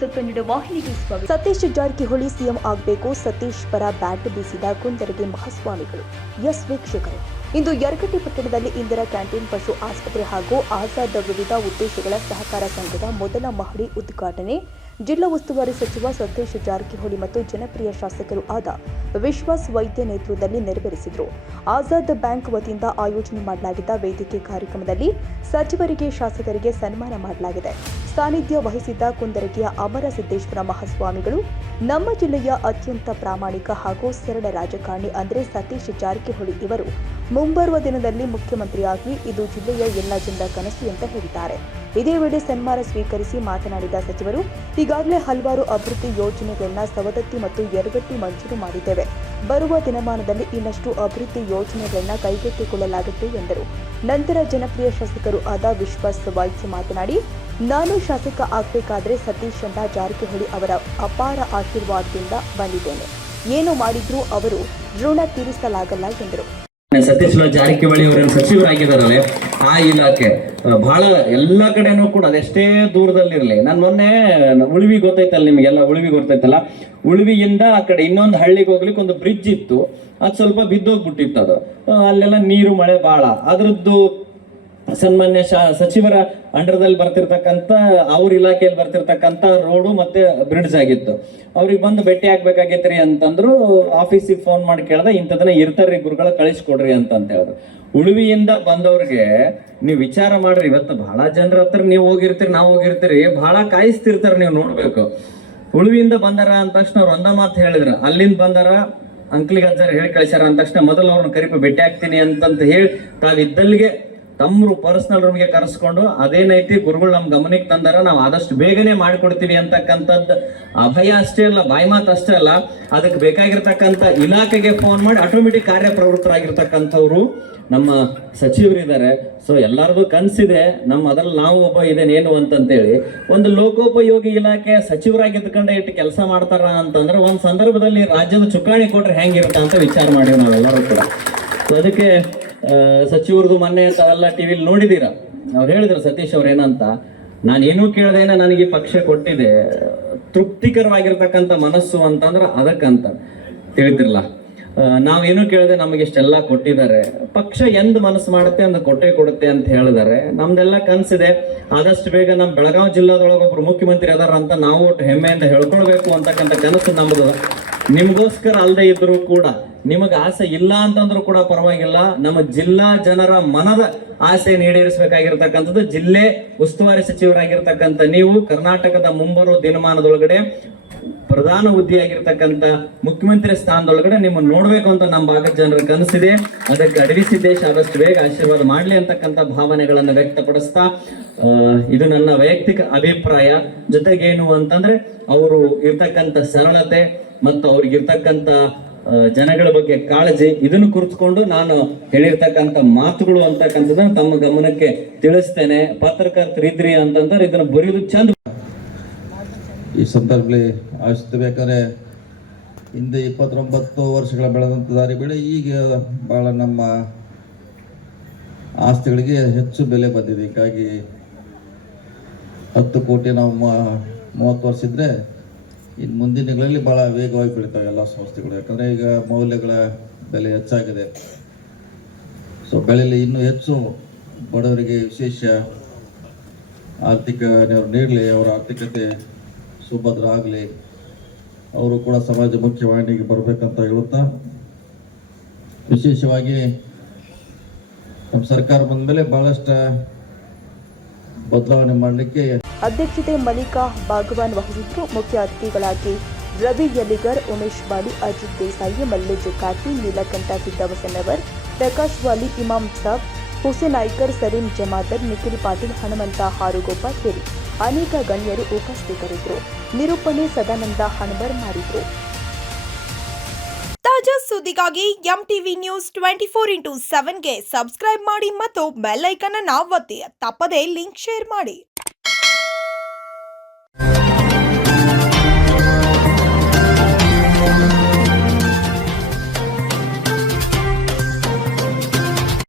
News Kannada ವಾಹಿನಿಗೆ ಸ್ವಾಗತ. Satish Jarkiholi CM ಆಗಬೇಕು, ಸತೀಶ್ ಪರ ಬ್ಯಾಟ್ ಬೀಸಿದ ಕುಂದರಗಿ ಮಹಾಸ್ವಾಮಿಗಳು. ಎಸ್ ವೀಕ್ಷಕರೇ, ಇಂದು ಯರಗಟ್ಟಿ ಪಟ್ಟಣದಲ್ಲಿ ಇಂದಿರಾ ಕ್ಯಾಂಟೀನ್, ಪಶು ಆಸ್ಪತ್ರೆ ಹಾಗೂ ಆಜಾದ್ ವಿವಿಧ ಉದ್ದೇಶಗಳ ಸಹಕಾರ ಸಂಘದ ಮೊದಲ ಮಹಡಿ ಉದ್ಘಾಟನೆ ಜಿಲ್ಲಾ ಉಸ್ತುವಾರಿ ಸಚಿವ ಸತೀಶ್ ಜಾರಕಿಹೊಳಿ ಮತ್ತು ಜನಪ್ರಿಯ ಶಾಸಕರು ಆದ ವಿಶ್ವಾಸ್ ವೈದ್ಯ ನೇತೃತ್ವದಲ್ಲಿ ನೆರವೇರಿಸಿದರು. ಆಜಾದ್ ಬ್ಯಾಂಕ್ ವತಿಯಿಂದ ಆಯೋಜನೆ ಮಾಡಲಾಗಿದ್ದ ವೇದಿಕೆ ಕಾರ್ಯಕ್ರಮದಲ್ಲಿ ಸಚಿವರಿಗೆ, ಶಾಸಕರಿಗೆ ಸನ್ಮಾನ ಮಾಡಲಾಗಿದೆ. ಸಾನ್ನಿಧ್ಯ ವಹಿಸಿದ್ದ ಕುಂದರಗಿಯ ಅಮರ ಸಿದ್ದೇಶ್ವರ ಮಹಾಸ್ವಾಮಿಗಳು, ನಮ್ಮ ಜಿಲ್ಲೆಯ ಅತ್ಯಂತ ಪ್ರಾಮಾಣಿಕ ಹಾಗೂ ಸರಳ ರಾಜಕಾರಣಿ ಅಂದರೆ ಸತೀಶ್ ಜಾರಕಿಹೊಳಿ ಇವರು ಮುಂಬರುವ ದಿನದಲ್ಲಿ ಮುಖ್ಯಮಂತ್ರಿಯಾಗಿ ಇದು ಜಿಲ್ಲೆಯ ಎಲ್ಲ ಜನರ ಕನಸು ಅಂತ ಹೇಳಿದ್ದಾರೆ. ಇದೇ ವೇಳೆ ಸನ್ಮಾನ ಸ್ವೀಕರಿಸಿ ಮಾತನಾಡಿದ ಸಚಿವರು, ಈಗಾಗಲೇ ಹಲವಾರು ಅಭಿವೃದ್ಧಿ ಯೋಜನೆಗಳನ್ನ ಸವದತ್ತಿ ಮತ್ತು ಯರಗಟ್ಟಿ ಮಂಜೂರು ಮಾಡಿದ್ದೇವೆ. ಬರುವ ದಿನಮಾನದಲ್ಲಿ ಇನ್ನಷ್ಟು ಅಭಿವೃದ್ಧಿ ಯೋಜನೆಗಳನ್ನ ಕೈಗೆತ್ತಿಕೊಳ್ಳಲಾಗುತ್ತೆ ಎಂದರು. ನಂತರ ಜನಪ್ರಿಯ ಶಾಸಕರು ಆದ ವಿಶ್ವಾಸ್ ವೈದ್ಯ ಮಾತನಾಡಿ, ನಾನು ಶಾಸಕ ಆಗಬೇಕಾದ್ರೆ ಸತೀಶ್ ಜಾರಕಿಹೊಳಿ ಅವರ ಅಪಾರ ಆಶೀರ್ವಾದದಿಂದ ಬಂದಿದ್ದೇನೆ. ಏನು ಮಾಡಿದ್ರೂ ಅವರು ಋಣ ತೀರಿಸಲಾಗಲ್ಲ ಎಂದರು. ಸತೀಶ್ ಜಾರಕಿಹೊಳಿ ಅವರನ್ನು ಸಚಿವರಾಗಿದ್ದಾರಲ್ಲ, ಆ ಇಲಾಖೆ ಬಹಳ ಎಲ್ಲ ಕಡೆನೂ ಕೂಡ ಅದೆಷ್ಟೇ ದೂರದಲ್ಲಿರಲಿ. ನಾನು ಮೊನ್ನೆ ಉಳಿವಿ ಗೊತ್ತೈತಲ್ಲ, ನಿಮಗೆಲ್ಲ ಉಳಿವಿ ಗೊತ್ತೈತಲ್ಲ, ಉಳಿವಿಯಿಂದ ಆ ಕಡೆ ಇನ್ನೊಂದು ಹಳ್ಳಿಗೆ ಹೋಗ್ಲಿಕ್ಕೆ ಒಂದು ಬ್ರಿಡ್ಜ್ ಇತ್ತು, ಅದು ಸ್ವಲ್ಪ ಬಿದ್ದೋಗ್ಬಿಟ್ಟಿತ್ತು. ಅದು ಅಲ್ಲೆಲ್ಲ ನೀರು ಮಳೆ ಬಹಳ, ಅದ್ರದ್ದು ಸನ್ಮಾನ್ಯ ಸಚಿವರ ಅಂಡರ್ದಲ್ಲಿ ಬರ್ತಿರ್ತಕ್ಕಂಥ ಅವ್ರ ಇಲಾಖೆಯಲ್ಲಿ ಬರ್ತಿರ್ತಕ್ಕಂಥ ರೋಡು ಮತ್ತೆ ಬ್ರಿಡ್ಜ್ ಆಗಿತ್ತು. ಅವ್ರಿಗೆ ಬಂದು ಭೇಟಿ ಆಗ್ಬೇಕಾಗೈತ್ರಿ ಅಂತಂದ್ರು. ಆಫೀಸಿಗೆ ಫೋನ್ ಮಾಡಿ ಕೇಳ್ದೆ, ಇಂಥದನ್ನ ಇರ್ತಾರ್ರಿ ಗುರುಗಳ ಕಳಿಸ್ಕೊಡ್ರಿ ಅಂತ ಹೇಳಿದ್ರು. ಉಳುವಿಯಿಂದ ಬಂದವ್ರಿಗೆ ನೀವು ವಿಚಾರ ಮಾಡ್ರಿ, ಇವತ್ತು ಬಹಳ ಜನರ ಹತ್ರ ನೀವು ಹೋಗಿರ್ತೀರಿ, ನಾವು ಹೋಗಿರ್ತೀರಿ, ಬಹಳ ಕಾಯಿಸ್ತಿರ್ತಾರೆ, ನೀವು ನೋಡ್ಬೇಕು. ಉಳುವಿಯಿಂದ ಬಂದಾರ ಅಂದ ತಕ್ಷಣ ಅವ್ರು ಒಂದ ಮಾತು ಹೇಳಿದ್ರು, ಅಲ್ಲಿಂದ ಬಂದಾರ ಅಂಕ್ಲಿಗೆ ಅಜ್ಜಾರ ಹೇಳಿ ಕಳಿಸ್ಯಾರ ಅಂದ ತಕ್ಷಣ ಮೊದಲು ಅವ್ರನ್ನ ಕರಿಪ ಭೇಟಿ ಆಗ್ತೀನಿ ಅಂತಂತ ಹೇಳಿ ತಾವಿದ್ದಲ್ಲಿಗೆ ತಮ್ಮ ಪರ್ಸನಲ್ ರೂಮ್ಗೆ ಕರೆಸ್ಕೊಂಡು ಅದೇನೈತಿ ಗುರುಗಳು ನಮ್ ಗಮನಕ್ಕೆ ತಂದಾರ, ನಾವು ಆದಷ್ಟು ಬೇಗನೆ ಮಾಡಿಕೊಡ್ತೀವಿ ಅಂತಕ್ಕಂಥದ್ದು ಅಭಯ ಅಷ್ಟೇ ಅಲ್ಲ, ಬಾಯಿ ಮಾತು ಅಷ್ಟೇ ಅಲ್ಲ, ಅದಕ್ಕೆ ಬೇಕಾಗಿರ್ತಕ್ಕಂಥ ಇಲಾಖೆಗೆ ಫೋನ್ ಮಾಡಿ ಆಟೋಮೆಟಿಕ್ ಕಾರ್ಯಪ್ರವೃತ್ತರಾಗಿರ್ತಕ್ಕಂಥವ್ರು ನಮ್ಮ ಸಚಿವರಿದ್ದಾರೆ. ಸೊ ಎಲ್ಲರಿಗೂ ಕನ್ಸಿದೆ, ಅದ್ರಲ್ಲಿ ನಾವು ಒಬ್ಬ ಇದೇನೇನು ಅಂತಂತೇಳಿ. ಒಂದು ಲೋಕೋಪಯೋಗಿ ಇಲಾಖೆ ಸಚಿವರಾಗಿದ್ದುಕೊಂಡೆ ಇಟ್ಟು ಕೆಲಸ ಮಾಡ್ತಾರ ಅಂತಂದ್ರೆ ಒಂದ್ ಸಂದರ್ಭದಲ್ಲಿ ರಾಜ್ಯದ ಚುಕ್ಕಾಣಿ ಕೊಟ್ರೆ ಹೆಂಗಿರುತ್ತ ಅಂತ ವಿಚಾರ ಮಾಡಿವಿ ನಾವೆಲ್ಲರೂ ಕೂಡ. ಅದಕ್ಕೆ ಸಚಿವರದು ಮೊನ್ನೆ ತಾವೆಲ್ಲ ಟಿವಿಲಿ ನೋಡಿದೀರ, ಅವ್ರು ಹೇಳಿದ್ರು ಸತೀಶ್ ಅವ್ರ ಏನಂತ, ನಾನೇನು ಕೇಳ್ದೇನ ನನಗೆ ಪಕ್ಷ ಕೊಟ್ಟಿದೆ, ತೃಪ್ತಿಕರವಾಗಿರ್ತಕ್ಕಂಥ ಮನಸ್ಸು ಅಂತಂದ್ರೆ ಅದಕ್ಕಂತ ತಿಳಿದಿರಲ್ಲ. ನಾವೇನು ಕೇಳಿದೆ ನಮಗೆ ಇಷ್ಟೆಲ್ಲ ಕೊಟ್ಟಿದ್ದಾರೆ, ಪಕ್ಷ ಎಂದ್ ಮನಸ್ಸು ಮಾಡುತ್ತೆ ಅಂದ್ ಕೊಟ್ಟೆ ಕೊಡುತ್ತೆ ಅಂತ ಹೇಳಿದಾರೆ. ನಮ್ದೆಲ್ಲ ಕನ್ಸಿದೆ, ಆದಷ್ಟು ಬೇಗ ನಮ್ಮ ಬೆಳಗಾವಿ ಜಿಲ್ಲಾದೊಳಗೆ ಒಬ್ರು ಮುಖ್ಯಮಂತ್ರಿ ಅದಾರ ಅಂತ ನಾವು ಒಟ್ಟು ಹೆಮ್ಮೆಯಿಂದ ಹೇಳ್ಕೊಳ್ಬೇಕು ಅಂತಕ್ಕಂಥ ಕನಸು ನಮ್ದು. ನಿಮ್ಗೋಸ್ಕರ ಅಲ್ಲದೆ ಇದ್ರು ಕೂಡ, ನಿಮಗೆ ಆಸೆ ಇಲ್ಲ ಅಂತಂದ್ರೂ ಕೂಡ ಪರವಾಗಿಲ್ಲ, ನಮ್ಮ ಜಿಲ್ಲಾ ಜನರ ಮನದ ಆಸೆ ಈಡೇರಿಸಬೇಕಾಗಿರ್ತಕ್ಕಂಥದ್ದು ಜಿಲ್ಲೆ ಉಸ್ತುವಾರಿ ಸಚಿವರಾಗಿರ್ತಕ್ಕಂಥ ನೀವು ಕರ್ನಾಟಕದ ಮುಂಬರುವ ದಿನಮಾನದೊಳಗಡೆ ಪ್ರಧಾನ ಹುದ್ದೆಯಾಗಿರ್ತಕ್ಕಂಥ ಮುಖ್ಯಮಂತ್ರಿ ಸ್ಥಾನದೊಳಗಡೆ ನಿಮ್ಮನ್ನು ನೋಡ್ಬೇಕು ಅಂತ ನಮ್ಮ ಭಾಗದ ಜನರ ಕನಸಿದೆ. ಅದಕ್ಕೆ ಅಡವಿ ಸಿದ್ದೇಶ್ ಆದಷ್ಟು ಬೇಗ ಆಶೀರ್ವಾದ ಮಾಡ್ಲಿ ಅಂತಕ್ಕಂಥ ಭಾವನೆಗಳನ್ನು ವ್ಯಕ್ತಪಡಿಸ್ತಾ, ಇದು ನನ್ನ ವೈಯಕ್ತಿಕ ಅಭಿಪ್ರಾಯ. ಜೊತೆಗೇನು ಅಂತಂದ್ರೆ ಅವರು ಇರ್ತಕ್ಕಂಥ ಸರಳತೆ ಮತ್ತು ಅವ್ರಿಗಿರ್ತಕ್ಕಂಥ ಜನಗಳ ಬಗ್ಗೆ ಕಾಳಜಿ, ಇದನ್ನು ಕುರಿತುಕೊಂಡು ನಾನು ಹೇಳಿರ್ತಕ್ಕಂಥ ಮಾತುಗಳು ಅಂತಕ್ಕಂಥದ್ದನ್ನ ತಮ್ಮ ಗಮನಕ್ಕೆ ತಿಳಿಸ್ತೇನೆ. ಪತ್ರಕರ್ತರಿದ್ರಿ ಅಂತಂದ್ರೆ ಇದನ್ನ ಬರೆಯೋದು ಚಂದ. ಈ ಸಂದರ್ಭದಲ್ಲಿ ಆಶಿಸಬೇಕಾದ್ರೆ ಹಿಂದೆ 29 ವರ್ಷಗಳ ಬೆಳೆದಂಥ ದಾರಿ ಬೆಳೆ ಈಗ ಬಹಳ ನಮ್ಮ ಆಸ್ತಿಗಳಿಗೆ ಹೆಚ್ಚು ಬೆಲೆ ಬಂದಿದೆ. ಹೀಗಾಗಿ 10 ಕೋಟಿ ನಾವು 30 ವರ್ಷ ಇದ್ರೆ ಇನ್ನು ಮುಂದಿನ ದಿನಗಳಲ್ಲಿ ಭಾಳ ವೇಗವಾಗಿ ಬೆಳೀತಾವೆ ಎಲ್ಲ ಸಂಸ್ಥೆಗಳು. ಯಾಕಂದರೆ ಈಗ ಮೌಲ್ಯಗಳ ಬೆಲೆ ಹೆಚ್ಚಾಗಿದೆ. ಸೊ ಬೆಳೆಯಲ್ಲಿ ಇನ್ನೂ ಹೆಚ್ಚು ಬಡವರಿಗೆ ವಿಶೇಷ ಆರ್ಥಿಕ ನೆರವು ನೀಡಲಿ, ಅವರ ಆರ್ಥಿಕತೆ ಸುಭದ್ರ ಆಗಲಿ, ಅವರು ಕೂಡ ಸಮಾಜ ಮುಖ್ಯವಾಹಿನಿಗೆ ಬರಬೇಕಂತ ಹೇಳುತ್ತಾ, ವಿಶೇಷವಾಗಿ ನಮ್ಮ ಸರ್ಕಾರ ಬಂದ ಮೇಲೆ ಬಹಳಷ್ಟು ಬದಲಾವಣೆ ಮಾಡಲಿಕ್ಕೆ ಅಧ್ಯಕ್ಷತೆ ಮಲ್ಲಿಕಾ ಭಾಗವಾನ್ ವಹಿಸಿದ್ರು. ಮುಖ್ಯ ಅತಿಥಿಗಳಾಗಿ ರವಿ ಯಲಿಗರ್, ಉಮೇಶ್ ಬಾಲಿ, ಅಜಿತ್ ದೇಸಾಯಿ, ಮಲ್ಲೇಜ್ ಕಾಟಿ, ನೀಲಕಂಠ ಸಿದ್ದವಸನ್ನವರ್, ಪ್ರಕಾಶ್ ವಾಲಿ, ಇಮಾಮ್ ಸಾಬ್, ಹುಸೇನ್ ಐಕರ್, ಸಲೀಂ ಜಮಾದರ್, ನಿಖಿಲ್ ಪಾಟೀಲ್, ಹನುಮಂತ ಹಾರುಗೋಪಾಲ್ ಸೇರಿ ಅನೇಕ ಗಣ್ಯರು ಉಪಸ್ಥಿತರಿದ್ದರು. ನಿರೂಪಣೆ ಸದಾನಂದ ಹಣಬರ್ ಮಾಡಿದ್ರು. ತಾಜಾ ಸುದ್ದಿಗಾಗಿ ಎಂಟಿವಿ ನ್ಯೂಸ್ 24x7ಗೆ ಸಬ್ಸ್ಕ್ರೈಬ್ ಮಾಡಿ ಮತ್ತು ಬೆಲ್ ಐಕಾನ್ ಅನ್ನು ಒತ್ತಿ. ತಪ್ಪದೇ ಲಿಂಕ್ ಶೇರ್ ಮಾಡಿ.